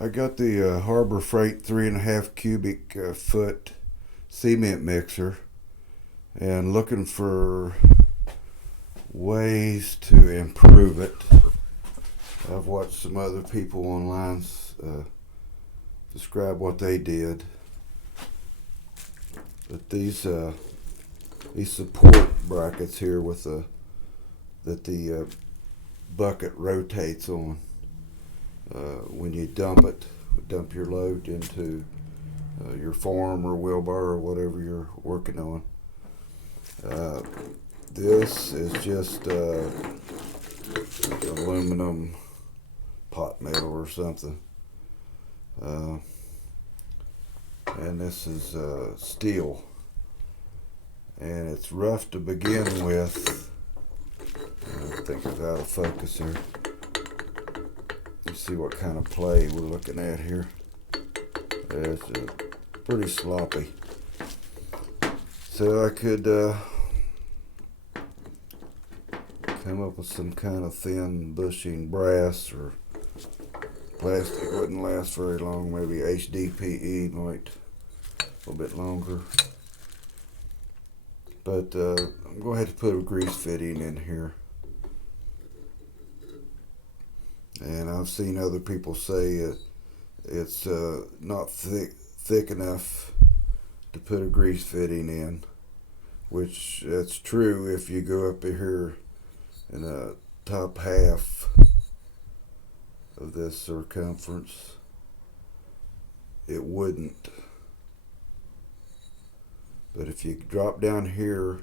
I got the Harbor Freight 3.5 cubic foot cement mixer and looking for ways to improve it. I've watched some other people online describe what they did, but these support brackets here with the bucket rotates on. When you dump your load into your farm or wheelbarrow or whatever you're working on. This is just aluminum pot metal or something. And this is steel. And it's rough to begin with. I think it's out of focus here. Let's see what kind of play we're looking at here. It's pretty sloppy. So I could come up with some kind of thin bushing brass or plastic. Wouldn't last very long. Maybe HDPE might a little bit longer. But I'm going to have to put a grease fitting in here. And I've seen other people say it's not thick enough to put a grease fitting in, which that's true if you go up here in the top half of this circumference. It wouldn't. But if you drop down here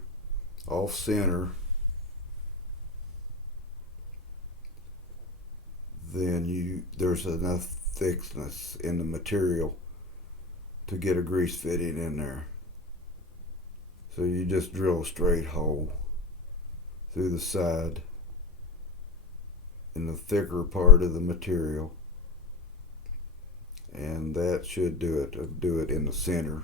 off center, then there's enough thickness in the material to get a grease fitting in there. So you just drill a straight hole through the side in the thicker part of the material, and that should do it. Do it in the center.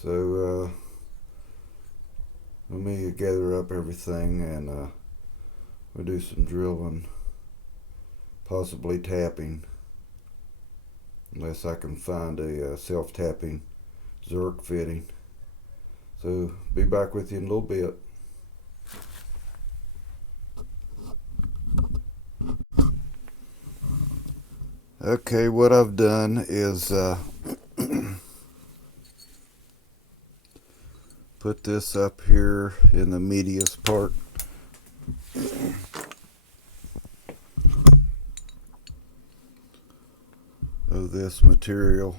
So let me gather up everything and we'll do some drilling, possibly tapping, unless I can find a self-tapping Zerk fitting. So be back with you in a little bit. Okay, what I've done is put this up here in the medius part. Of this material.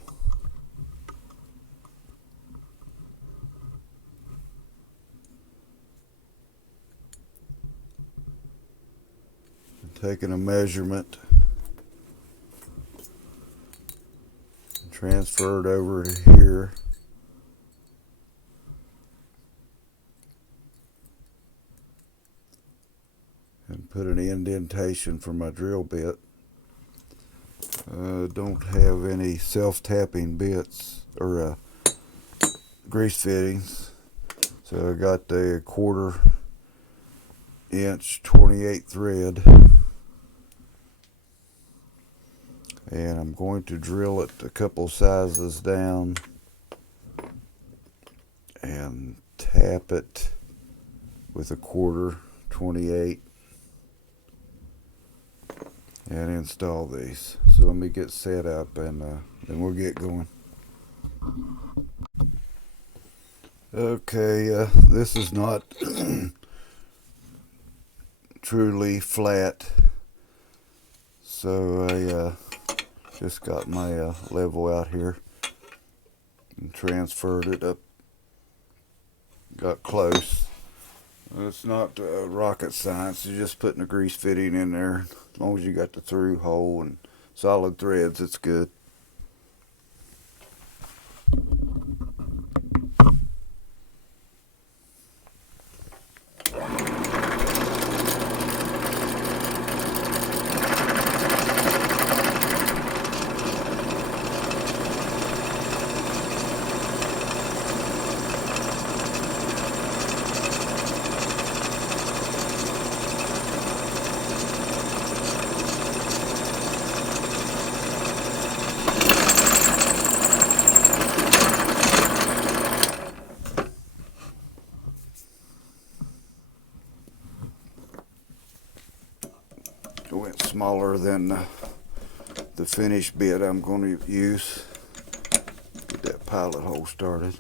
And taking a measurement, transfer it over to here. And put an indentation for my drill bit. Don't have any self-tapping bits or grease fittings, so I got a 1/4 inch 28 thread, and I'm going to drill it a couple sizes down and tap it with a 1/4 28 and install these. So let me get set up and then we'll get going. Okay, this is not truly flat, so I just got my level out here and transferred it up. Got close. It's not rocket science. You're just putting a grease fitting in there. As long as you got the through hole and solid threads, it's good. smaller than the finished bit I'm going to use. Get that pilot hole started.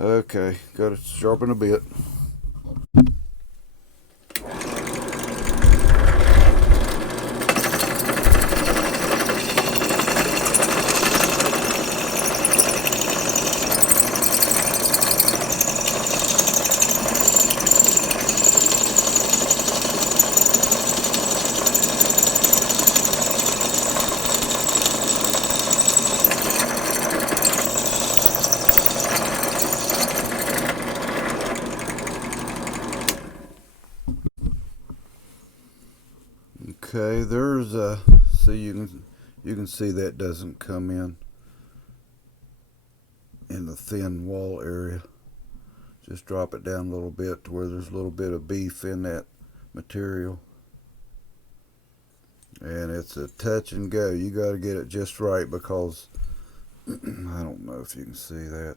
Okay, got it sharpen a bit. Okay, there's a, see, you can see that doesn't come in the thin wall area. Just drop it down a little bit to where there's a little bit of beef in that material. And it's a touch and go. You got to get it just right because I don't know if you can see that.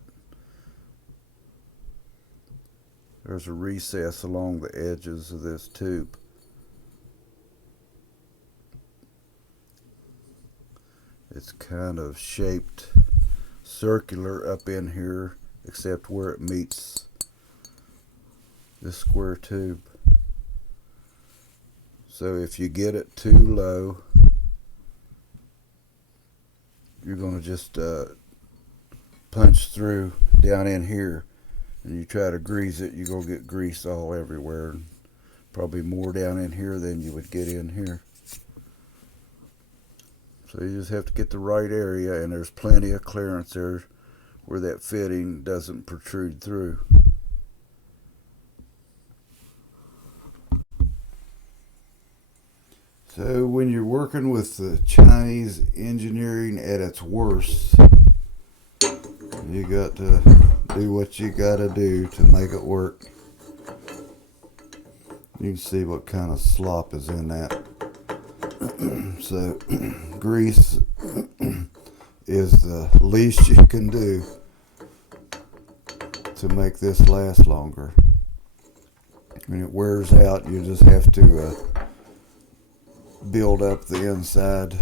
There's a recess along the edges of this tube. It's kind of shaped circular up in here, except where it meets this square tube. So if you get it too low, you're going to just punch through down in here, and you try to grease it, you're going to get grease all everywhere, and probably more down in here than you would get in here. So you just have to get the right area, and there's plenty of clearance there where that fitting doesn't protrude through. So when you're working with the Chinese engineering at its worst, you got to do what you got to do to make it work. You can see what kind of slop is in that. So grease is the least you can do to make this last longer. When it wears out, you just have to build up the inside,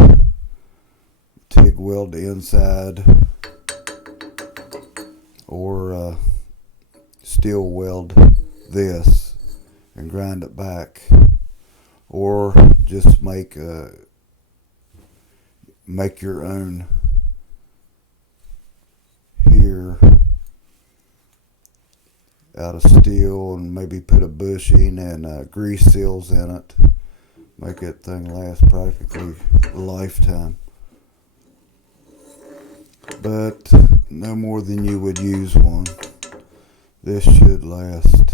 TIG weld the inside, or steel weld this and grind it back, or just make your own here out of steel, and maybe put a bushing and grease seals in it. Make that thing last practically a lifetime. But no more than you would use one. This should last